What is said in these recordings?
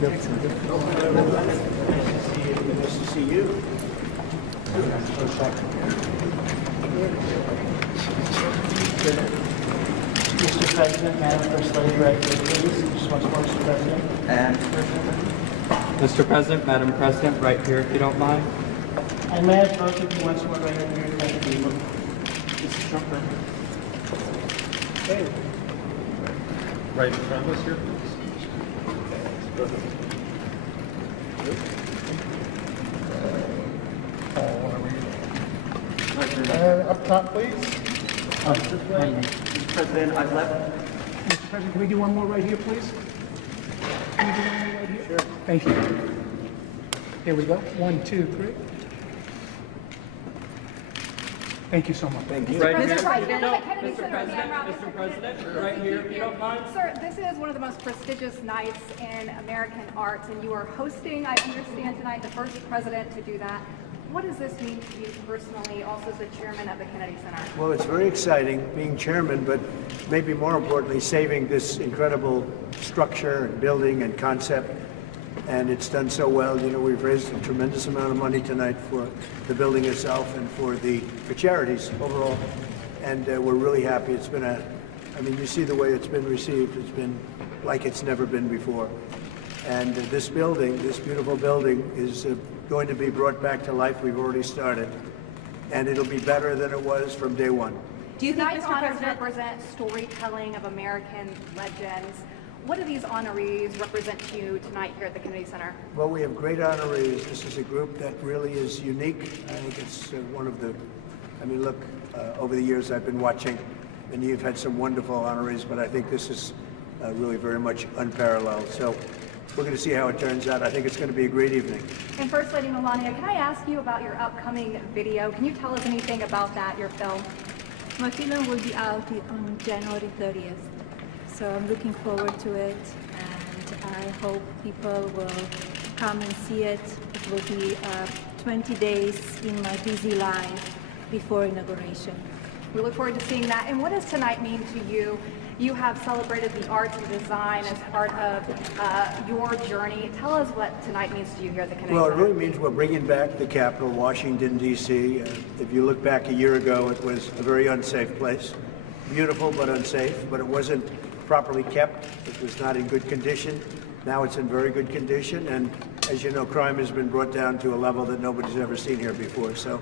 Nice to see you. Mr. President, Madam First Lady, right here, please. Just once more, Mr. President. And Mr. President, Madam President, right here, if you don't mind. And may I approach if you once more right here, thank you. Mrs. Trump, right here. Okay. Right in front of us here, please. Up top, please. This way. Mr. President, I've left. Mr. President, can we do one more right here, please? Can we do one more right here? Sure. Thank you. Here we go. 1, 2, 3. Thank you so much. Thank you. Right here. Mr. President, No, Kennedy Mr. Center, President, Ma'am, Mr. President, right here, if you don't mind. Sir, this is one of the most prestigious nights in American arts, and you are hosting, I understand tonight, the first president to do that. What does this mean to you personally, also as the chairman of the Kennedy Center? Well, it's very exciting being chairman, but maybe more importantly, saving this incredible structure and building and concept. And it's done so well. You know, we've raised a tremendous amount of money tonight for the building itself and for charities overall. And we're really happy. It's been I mean, you see the way it's been received. It's been like it's never been before. And this building, this beautiful building, is going to be brought back to life. We've already started. And it'll be better than it was from day one. Do you think Mr. President represent storytelling of American legends? What do these honorees represent to you tonight here at the Kennedy Center? Well, we have great honorees. This is a group that really is unique. I think it's one of the, I mean, look, over the years I've been watching, and you've had some wonderful honorees, but I think this is really very much unparalleled. So we're going to see how it turns out. I think it's going to be a great evening. And First Lady Melania, can I ask you about your upcoming video? Can you tell us anything about that, your film? My film will be out on January 30th. So I'm looking forward to it, and I hope people will come and see it. It will be 20 days in my busy life before inauguration. We look forward to seeing that. And what does tonight mean to you? You have celebrated the arts and design as part of your journey. Tell us what tonight means to you here at the Kennedy Well, it Center. really means we're bringing back the Capitol, Washington, D.C. If you look back a year ago, it was a very unsafe place. Beautiful, but unsafe. But it wasn't properly kept. It was not in good condition. Now it's in very good condition. And as you know, crime has been brought down to a level that nobody's ever seen here before. So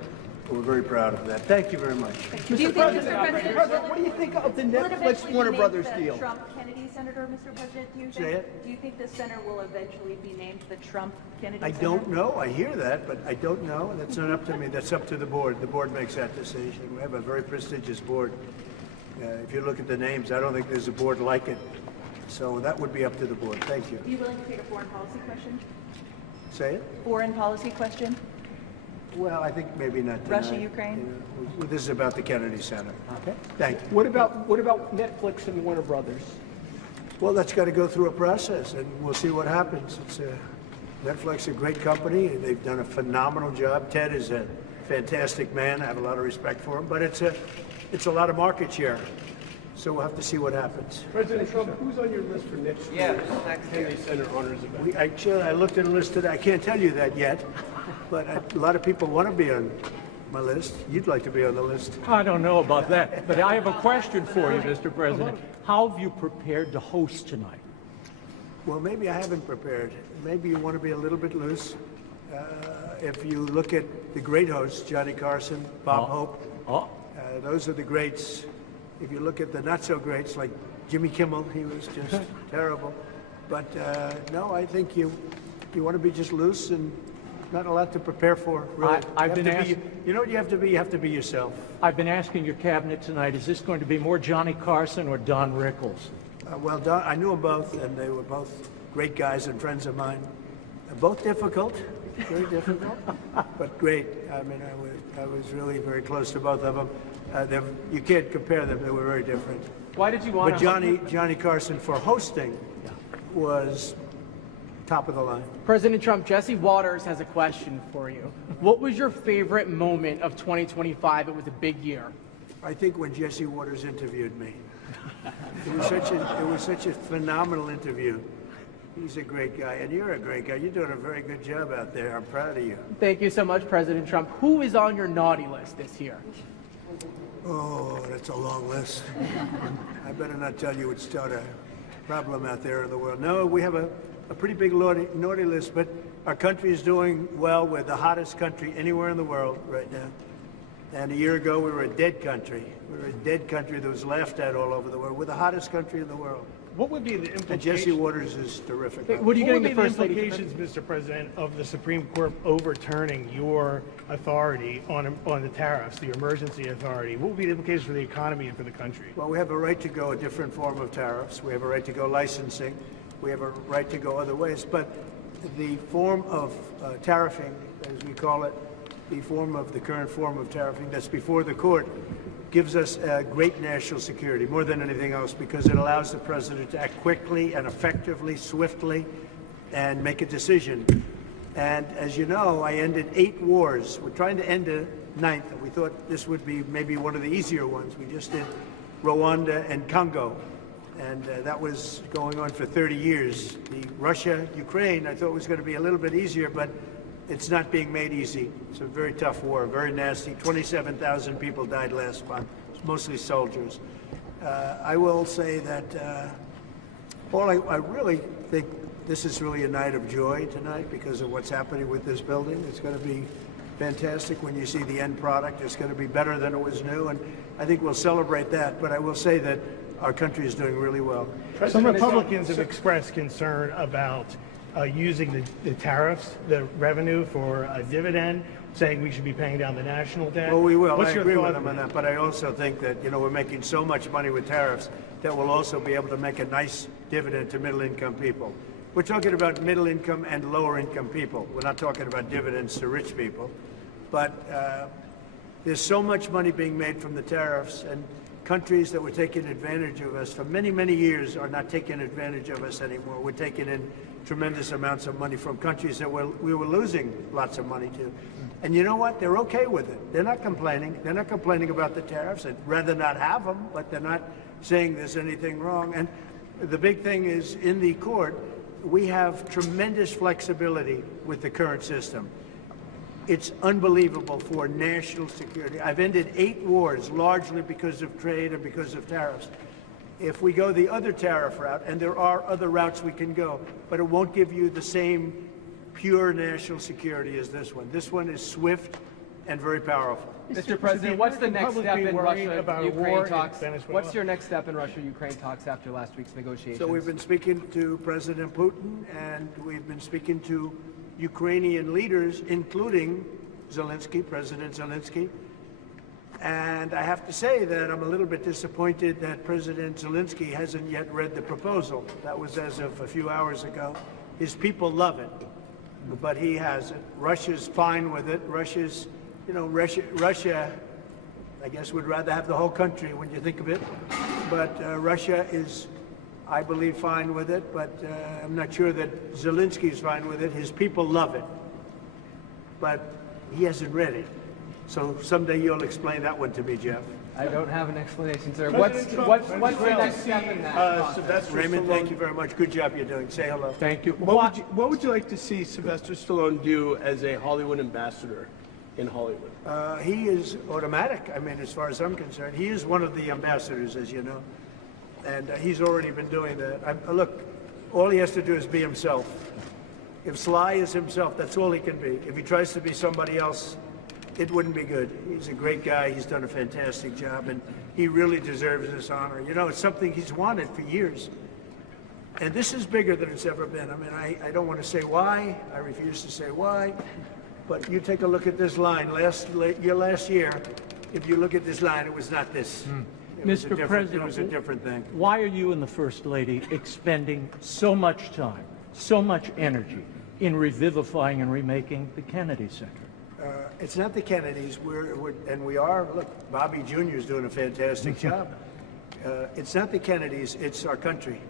we're very proud of that. Thank you very much. Do you think, Mr. President, what do you think of the Netflix Warner Brothers deal? Trump Kennedy Center, Mr. President, do you think? Say it. Do you think the center will eventually be named the Trump Kennedy I Center? don't know. I hear that, but I don't know. That's not up to me. That's up to the board. The board makes that decision. We have a very prestigious board. If you look at the names, I don't think there's a board like it. So that would be up to the board. Thank you. Are you willing to take a foreign policy question? Say it? Foreign policy question? Well, I think maybe not tonight. Russia, Ukraine? You know, this is about the Kennedy Center. Okay. Thank you. What about Netflix and Warner Brothers? Well, that's got to go through a process, and we'll see what happens. Netflix is a great company. They've done a phenomenal job. Ted is a fantastic man. I have a lot of respect for him, but it's a lot of market share. So we'll have to see what happens. President Trump, who's on your list for next year's Kennedy Center Honors event? I looked at a list today. I can't tell you that yet, but a lot of people want to be on my list. You'd like to be on the list. I don't know about that, but I have a question for you, Mr. President. How have you prepared to host tonight? Well, maybe I haven't prepared. Maybe you want to be a little bit loose. If you look at the great hosts, Johnny Carson, Bob Hope, those are the greats. If you look at the not-so-greats, like Jimmy Kimmel, he was just terrible. But no, I think you want to be just loose and not a lot to prepare for, really. You know what you have to be? You have to be yourself. I've been asking your cabinet tonight, is this going to be more Johnny Carson or Don Rickles? Well, Don, I knew them both, and they were both great guys and friends of mine. Both difficult, very difficult, but great. I mean, I was really very close to both of them. You can't compare them. They were very different. Why did you want But Johnny Carson, for hosting, was top of the line. President Trump, Jesse Waters has a question for you. What was your favorite moment of 2025? It was a big year. I think when Jesse Waters interviewed me. It was such a phenomenal interview. He's a great guy, and you're a great guy. You're doing a very good job out there. I'm proud of you. Thank you so much, President Trump. Who is on your naughty list this year? Oh, that's a long list. I better not tell you it's not a problem out there in the world. No, we have a pretty big naughty list, but our country is doing well. We're the hottest country anywhere in the world right now. And a year ago, we were a dead country. We were a dead country that was laughed at all over the world. We're the hottest country in the world. What would be the implications? And Jesse Waters is terrific. What are you getting What the would be first the lady? implications, Mr. President, of the Supreme Court overturning your authority on the tariffs, the emergency authority? What would be the implications for the economy and for the country? Well, we have a right to go a different form of tariffs. We have a right to go licensing. We have a right to go other ways. But the form of tariffing, as we call it, the current form of tariffing that's before the court, gives us great national security, more than anything else, because it allows the president to act quickly and effectively, swiftly, and make a decision. And as you know, I ended 8 wars. We're trying to end a 9th. We thought this would be maybe one of the easier ones. We just did Rwanda and Congo, and that was going on for 30 years. The Russia-Ukraine, I thought was going to be a little bit easier, but it's not being made easy. It's a very tough war, very nasty. 27,000 people died last month. It's mostly soldiers. I will say that, Paul, I really think this is really a night of joy tonight because of what's happening with this building. It's going to be fantastic when you see the end product. It's going to be better than it was new, and I think we'll celebrate that. But I will say that our country is doing really well. Some Republicans have expressed concern about using the tariffs, the revenue for a dividend, saying we should be paying down the national debt. Well, we will. What's I your agree thought with them on that. But I also think that, we're making so much money with tariffs that we'll also be able to make a nice dividend to middle-income people. We're talking about middle-income and lower-income people. We're not talking about dividends to rich people. But there's so much money being made from the tariffs, and countries that were taking advantage of us for many, many years are not taking advantage of us anymore. We're taking in tremendous amounts of money from countries that we were losing lots of money to. And you know what? They're okay with it. They're not complaining. They're not complaining about the tariffs. They'd rather not have them, but they're not saying there's anything wrong. And the big thing is, in the court, we have tremendous flexibility with the current system. It's unbelievable for national security. I've ended 8 wars, largely because of trade and because of tariffs. If we go the other tariff route, and there are other routes we can go, but it won't give you the same pure national security as this one. This one is swift and very powerful. Mr. President, what's the next step in Russia-Ukraine talks? Venezuela? What's your next step in Russia-Ukraine talks after last week's negotiations? So we've been speaking to President Putin, and we've been speaking to Ukrainian leaders, including Zelensky, President Zelensky. And I have to say that I'm a little bit disappointed that President Zelensky hasn't yet read the proposal. That was as of a few hours ago. His people love it, but he hasn't. Russia's fine with it. Russia's, Russia, I guess, would rather have the whole country when you think of it. But Russia is, I believe, fine with it, but I'm not sure that Zelensky's fine with it. His people love it, but he hasn't read it. So someday you'll explain that one to me, Jeff. I don't have an explanation, sir. What's the next step in that? Sylvester Raymond, Stallone. thank you very much. Good job you're doing. Say hello. Thank you. What would you like to see Sylvester Stallone do as a Hollywood ambassador in Hollywood? He is automatic. I mean, as far as I'm concerned, he is one of the ambassadors, as you know, and he's already been doing that. Look, all he has to do is be himself. If Sly is himself, that's all he can be. If he tries to be somebody else, it wouldn't be good. He's a great guy. He's done a fantastic job, and he really deserves this honor. It's something he's wanted for years. And this is bigger than it's ever been. I mean, I don't want to say why. I refuse to say why. But you take a look at this line. Last year, if you look at this line, it was not this. Mr. President, it was a different thing. Why are you and the First Lady expending so much time, so much energy in revivifying and remaking the Kennedy Center? It's not the Kennedys. We are. Look, Bobby Jr. is doing a fantastic job. It's not the Kennedys. It's our country.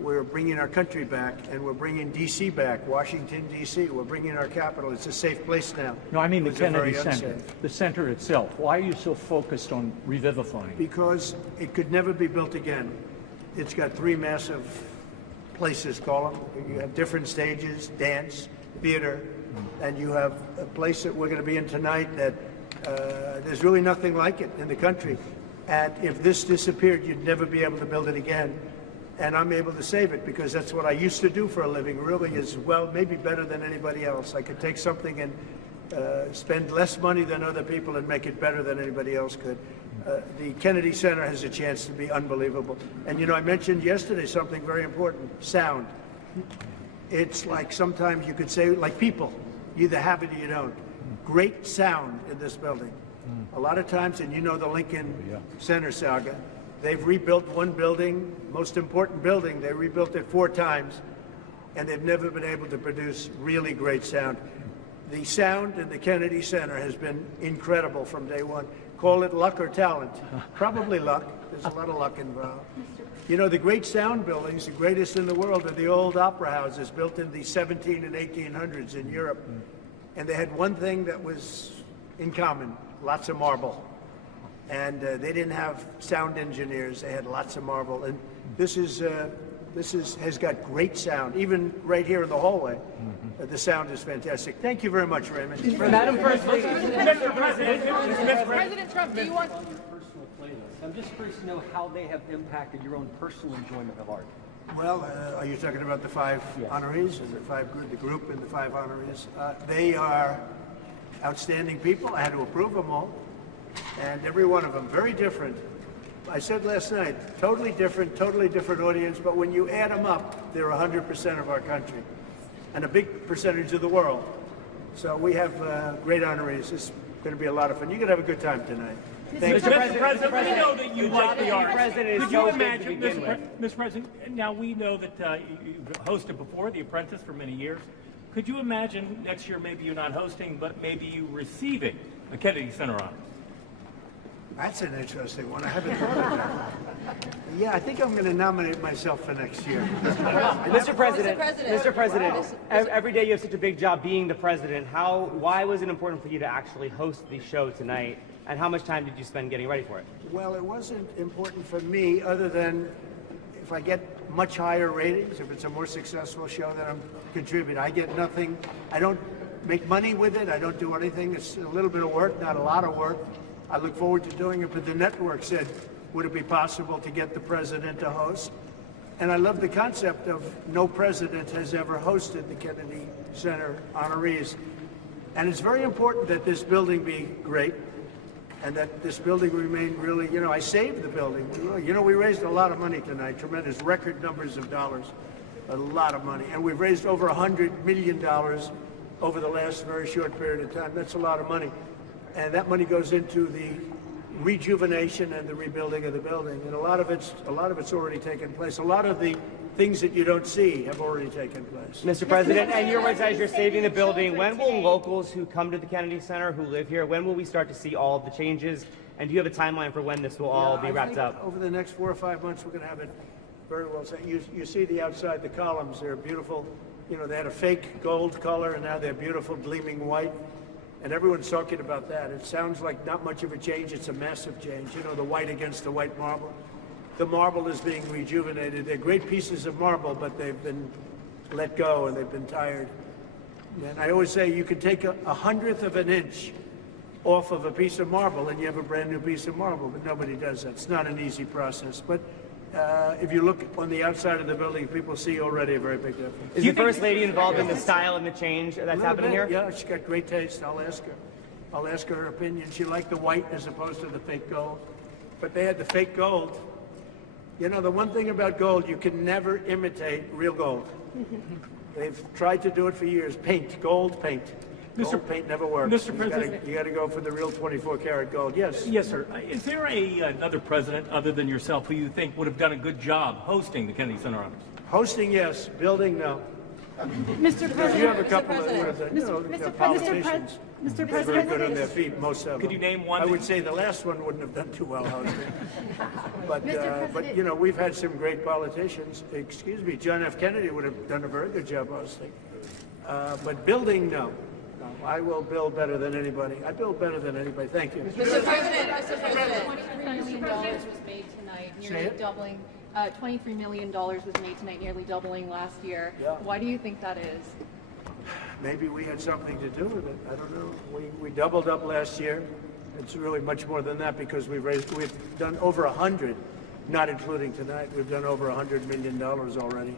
We're bringing our country back, and we're bringing D.C. back, Washington, D.C. We're bringing our capital. It's a safe place now. No, I mean the It was a very Kennedy Center, unsafe. the center itself. Why are you so focused on revivifying? Because it could never be built again. It's got 3 massive places, call them. You have different stages, dance, theater, and you have a place that we're going to be in tonight that there's really nothing like it in the country. And if this disappeared, you'd never be able to build it again. And I'm able to save it because that's what I used to do for a living, really, is, well, maybe better than anybody else. I could take something and spend less money than other people and make it better than anybody else could. The Kennedy Center has a chance to be unbelievable. And, you know, I mentioned yesterday something very important, sound. It's like sometimes you could say, like people, you either have it or you don't. Great sound in this building. A lot of times, and you know the Lincoln Center saga, they've rebuilt one building, most important building, they rebuilt it 4 times, and they've never been able to produce really great sound. The sound in the Kennedy Center has been incredible from day one. Call it luck or talent. Probably luck. There's a lot of luck involved. You know, the great sound buildings, the greatest in the world, are the old opera houses built in the 17 and 1800s in Europe. And they had one thing that was in common, lots of marble. And they didn't have sound engineers, they had lots of marble. And this has got great sound, even right here in the hallway. The sound is fantastic. Thank you very much, Raymond. Madam First Lady. Mr. President, President Trump, do you want... personal playlist. I'm just curious to know how they have impacted your own personal enjoyment of art. Well, are you talking about the 5 honorees and the group and the 5 honorees? They are outstanding people. I had to approve them all. And every one of them, very different. I said last night, totally different audience, but when you add them up, they're 100% of our country and a big percentage of the world. So we have great honorees. It's going to be a lot of fun. You're going to have a good time tonight. Mr. President, we know that you like the art. Could you imagine, Mr. President, now we know that you've hosted before, The Apprentice, for many years. Could you imagine next year maybe you're not hosting, but maybe you receiving a Kennedy Center honor? That's an interesting one. I haven't thought of that. Yeah, I think I'm going to nominate myself for next year. Mr. President, every day you have such a big job being the president. Why was it important for you to actually host the show tonight, and how much time did you spend getting ready for it? Well, it wasn't important for me other than if I get much higher ratings, if it's a more successful show, then I'm contributing. I get nothing. I don't make money with it. I don't do anything. It's a little bit of work, not a lot of work. I look forward to doing it, but the network said, would it be possible to get the president to host? And I love the concept of no president has ever hosted the Kennedy Center honorees. And it's very important that this building be great and that this building remain really, you know, I saved the building. We raised a lot of money tonight, tremendous record numbers of dollars, a lot of money. And we've raised over $100 million over the last very short period of time. That's a lot of money. And that money goes into the rejuvenation and the rebuilding of the building. And a lot of it's already taken place. A lot of the things that you don't see have already taken place. Mr. President, and your words as you're saving the building, when will locals who come to the Kennedy Center, who live here, when will we start to see all of the changes? And do you have a timeline for when this will all be wrapped up? Over the next 4 or 5 months, we're going to have it very well set. You see the outside, the columns, they're beautiful. You know, they had a fake gold color, and now they're beautiful, gleaming white. And everyone's talking about that. It sounds like not much of a change. It's a massive change. You know, the white against the white marble. The marble is being rejuvenated. They're great pieces of marble, but they've been let go and they've been tired. And I always say you can take a 100th of an inch off of a piece of marble and you have a brand new piece of marble, but nobody does that. It's not an easy process. But if you look on the outside of the building, people see already a very big difference. Is the First Lady involved in the style and the change that's happening here? Yeah, she's got great taste. I'll ask her her opinion. She liked the white as opposed to the fake gold. But they had the fake gold. You know, the one thing about gold, you can never imitate real gold. They've tried to do it for years. Paint, gold paint. Gold paint never works. Mr. President, you got to go for the real 24-karat gold. Yes. Yes, sir. Is there another president other than yourself who you think would have done a good job hosting the Kennedy Center honors? Hosting, yes. Building, no. Mr. President, you have a couple of politicians. Mr. They're very good on their feet, most of them. Could you name one? I would say the last one wouldn't have done too well hosting. But you know, we've had some great politicians. Excuse me, John F. Kennedy would have done a very good job hosting. But building, no. I will build better than anybody. I build better than anybody. Thank you. Mr. President, $23 million was made tonight, nearly doubling $23 million was made tonight, nearly doubling last year. Yeah. Why do you think that is? Maybe we had something to do with it. I don't know. We doubled up last year. It's really much more than that because we've done over 100, not including tonight. We've done over $100 million already.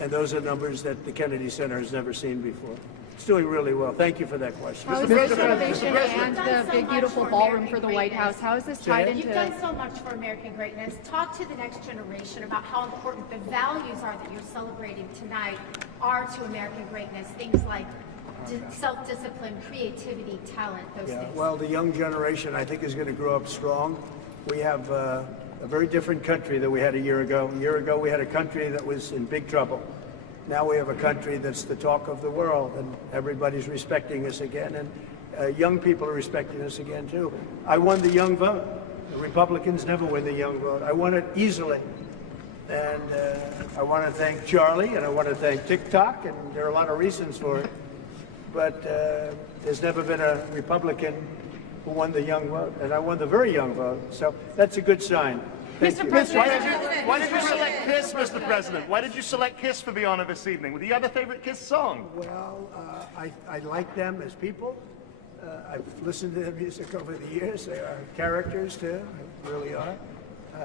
And those are numbers that the Kennedy Center has never seen before. It's doing really well. Thank you for that question. How is this renovation and the big beautiful ballroom for the White House? How is this tied into? You've done so much for American greatness. Talk to the next generation about how important the values are that you're celebrating tonight are to American greatness. Things like self-discipline, creativity, talent, those things. Well, the young generation, I think, is going to grow up strong. We have a very different country than we had a year ago. A year ago, we had a country that was in big trouble. Now we have a country that's the talk of the world, and everybody's respecting us again, and young people are respecting us again, too. I won the young vote. The Republicans never win the young vote. I won it easily. And I want to thank Charlie, and I want to thank TikTok, and there are a lot of reasons for it. But there's never been a Republican who won the young vote, and I won the very young vote. So that's a good sign. Mr. President, why did you select Kiss, Mr. President? Why did you select Kiss for the honor this evening? Do you have a favorite Kiss song? Well, I like them as people. I've listened to their music over the years. They are characters, too. They really are.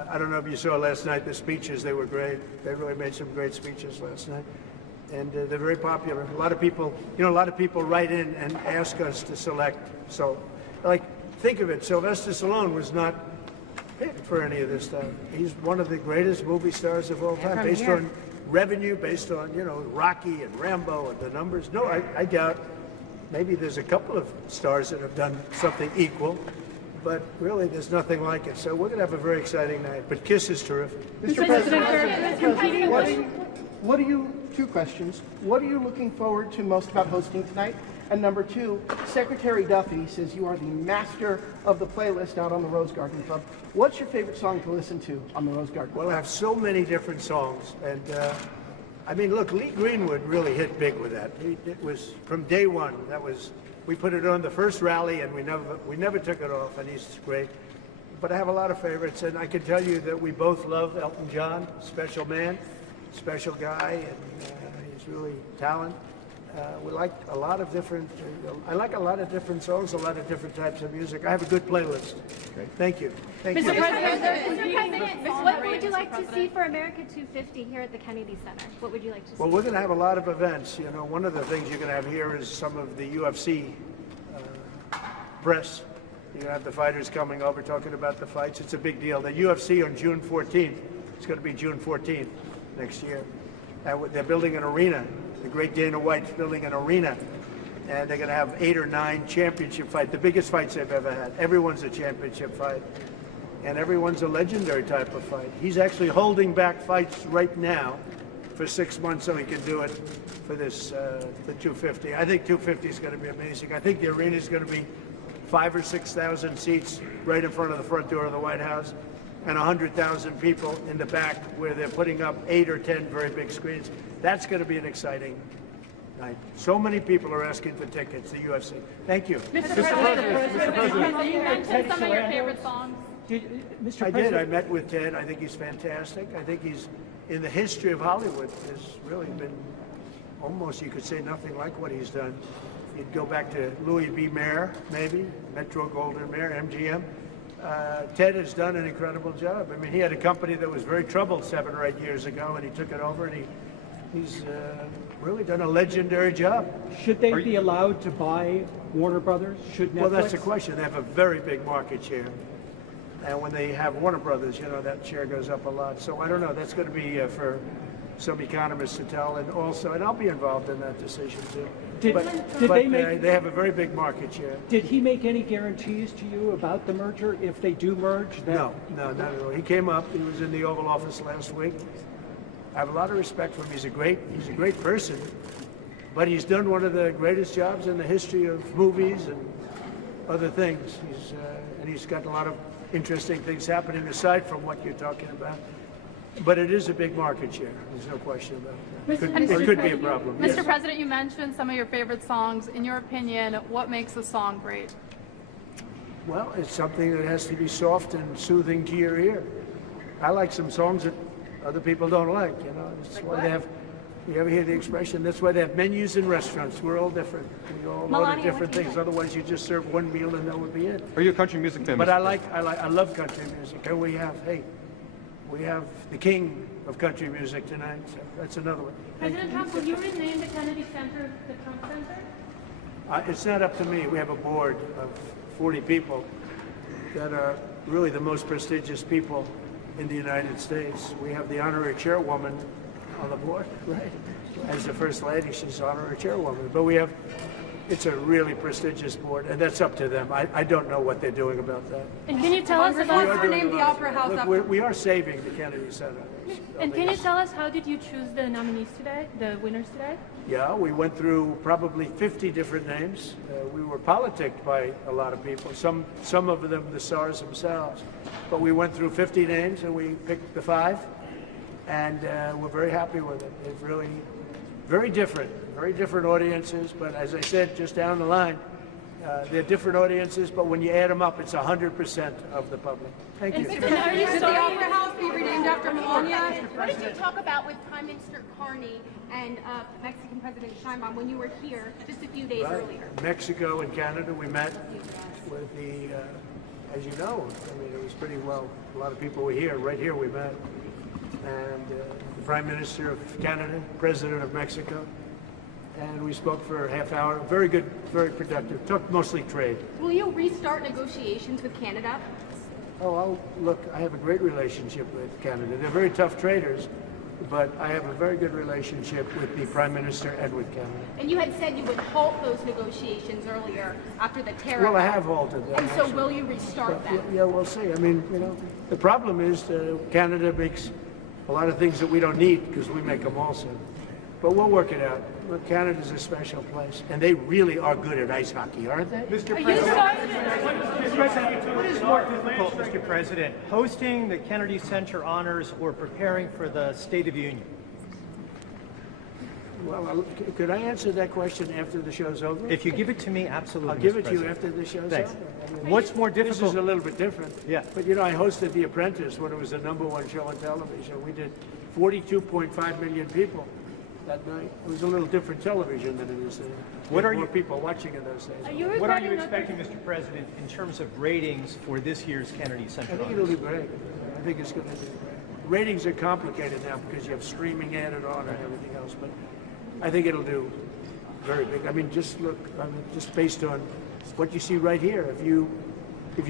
I don't know if you saw last night the speeches. They were great. They really made some great speeches last night. And they're very popular. A lot of people, a lot of people write in and ask us to select. So, like, think of it. Sylvester Stallone was not picked for any of this stuff. He's one of the greatest movie stars of all time, based on revenue, based on, Rocky and Rambo and the numbers. No, I doubt. Maybe there's a couple of stars that have done something equal, but really there's nothing like it. So we're going to have a very exciting night. But Kiss is terrific. Mr. President, what are you, two questions. What are you looking forward to most about hosting tonight? And number two, Secretary Duffy says you are the master of the playlist out on the Rose Garden Club. What's your favorite song to listen to on the Rose Garden Club? Well, I have so many different songs. And, I mean, look, Lee Greenwood really hit big with that. It was from day one. We put it on the first rally, and we never took it off, and he's great. But I have a lot of favorites, and I can tell you that we both love Elton John, special man, special guy, and he's really talented. We like a lot of different. I like a lot of different songs, a lot of different types of music. I have a good playlist. Great. Thank you. Thank you. Mr. President, what would you like to see for America 250 here at the Kennedy Center? What would you like to see? Well, we're going to have a lot of events. One of the things you're going to have here is some of the UFC press. You're going to have the fighters coming over talking about the fights. It's a big deal. The UFC on June 14th. It's going to be June 14th next year. They're building an arena. The great Dana White's building an arena, and they're going to have 8 or 9 championship fights, the biggest fights they've ever had. Everyone's a championship fight, and everyone's a legendary type of fight. He's actually holding back fights right now for 6 months so he can do it for this, the 250. I think 250 is going to be amazing. I think the arena is going to be 5,000 or 6,000 seats right in front of the front door of the White House, and 100,000 people in the back where they're putting up 8 or 10 very big screens. That's going to be an exciting night. So many people are asking for tickets, the UFC. Thank you. Mr. President, you mentioned some of your favorite songs. I did. I met with Ted. I think he's fantastic. I think he's, in the history of Hollywood, has really been almost, you could say, nothing like what he's done. You'd go back to Louis B. Mayer, maybe, Metro-Goldwyn-Mayer, MGM. Ted has done an incredible job. I mean, he had a company that was very troubled 7 or 8 years ago, and he took it over, and he's really done a legendary job. Should they be allowed to buy Warner Brothers? Should Netflix? Well, that's the question. They have a very big market share. And when they have Warner Brothers, that share goes up a lot. So I don't know. That's going to be for some economists to tell. And also, and I'll be involved in that decision, too. They have a very big market share. Did he make any guarantees to you about the merger if they do merge? No, not at all. He came up. He was in the Oval Office last week. I have a lot of respect for him. He's a great person, but he's done one of the greatest jobs in the history of movies and other things. He's got a lot of interesting things happening aside from what you're talking about. But it is a big market share. There's no question about that. It could be a problem. Mr. President, you mentioned some of your favorite songs. In your opinion, what makes a song great? Well, it's something that has to be soft and soothing to your ear. I like some songs that other people don't like, you know. That's why they have, you ever hear the expression, that's why they have menus in restaurants. We're all different. We all order different things. Otherwise, you just serve one meal and that would be it. Are you a country music fan? But I love country music. Here we have the king of country music tonight. So that's another one. President Trump, will you rename the Kennedy Center the Trump Center? It's not up to me. We have a board of 40 people that are really the most prestigious people in the United States. We have the honorary chairwoman on the board, right? As the First Lady, she's honorary chairwoman. But it's a really prestigious board, and that's up to them. I don't know what they're doing about that. And can you tell us about name the Opera House Look, we are saving the Kennedy Center. And can you tell us how did you choose the nominees today, the winners today? Yeah, we went through probably 50 different names. We were politicked by a lot of people, some of them the stars themselves. But we went through 50 names and we picked the 5, and we're very happy with it. It's really very different audiences, but as I said just down the line, they're different audiences, but when you add them up, it's 100% of the public. Thank you. Should the Opera House be renamed after Melania? What did you talk about with Prime Minister Carney and Mexican President Sheinbaum when you were here just a few days earlier? Mexico and Canada, we met with the, as you know, I mean, it was pretty well, a lot of people were here, right here we met. And the Prime Minister of Canada, President of Mexico, and we spoke for a half hour. Very good, very productive. Talked mostly trade. Will you restart negotiations with Canada? Oh, look, I have a great relationship with Canada. They're very tough traders, but I have a very good relationship with the Prime Minister and with Canada. And you had said you would halt those negotiations earlier after the tariff. Well, I have halted them. And so will you restart them? Yeah, we'll see. I mean, you know, the problem is Canada makes a lot of things that we don't need because we make them also. But we'll work it out. Look, Canada's a special place, and they really are good at ice hockey, aren't they? Mr. President, what is more difficult, Mr. President, hosting the Kennedy Center honors or preparing for the State of the Union? Well, could I answer that question after the show's over? If you give it to me, absolutely. I'll give Mr. it to you President. after the show's Thanks. over. I mean, What's more difficult? This is a little bit different. Yeah. But you know, I hosted The Apprentice when it was the #1 show on television. We did 42.5 million people that night. It was a little different television than it is today. What are more you people watching in those days? What are you expecting, Mr. President, in terms of ratings for this year's Kennedy Center I think honors? it'll be great. I think it's going to be great. Ratings are complicated now because you have streaming added on and everything else, but I think it'll do very big. I mean, just look, just based on what you see right here. If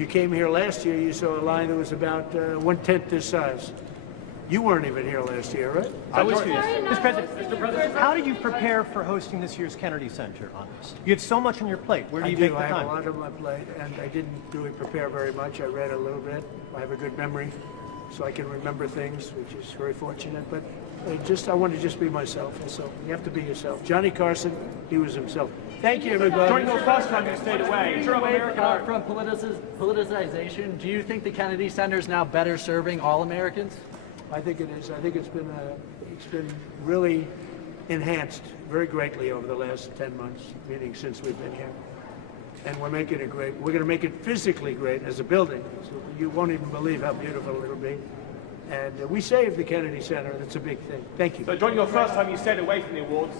you came here last year, you saw a line that was about 1/10 this size. You weren't even here last year, right? I was here. Mr. President, how do you prepare for hosting this year's Kennedy Center honors? You have so much on your plate. Where do you make the I have time? a lot on my plate, and I didn't really prepare very much. I read a little bit. I have a good memory, so I can remember things, which is very fortunate. But I want to just be myself. So you have to be yourself. Johnny Carson, he was himself. Thank you, everybody. During the first time you stayed away from politicization, do you think the Kennedy Center is now better serving all Americans? I think it is. I think it's been really enhanced very greatly over the last 10 months, meaning since we've been here. And we're making it great. We're going to make it physically great as a building. So you won't even believe how beautiful it'll be. And we saved the Kennedy Center. That's a big thing. Thank you. So during your first time you stayed away from the awards,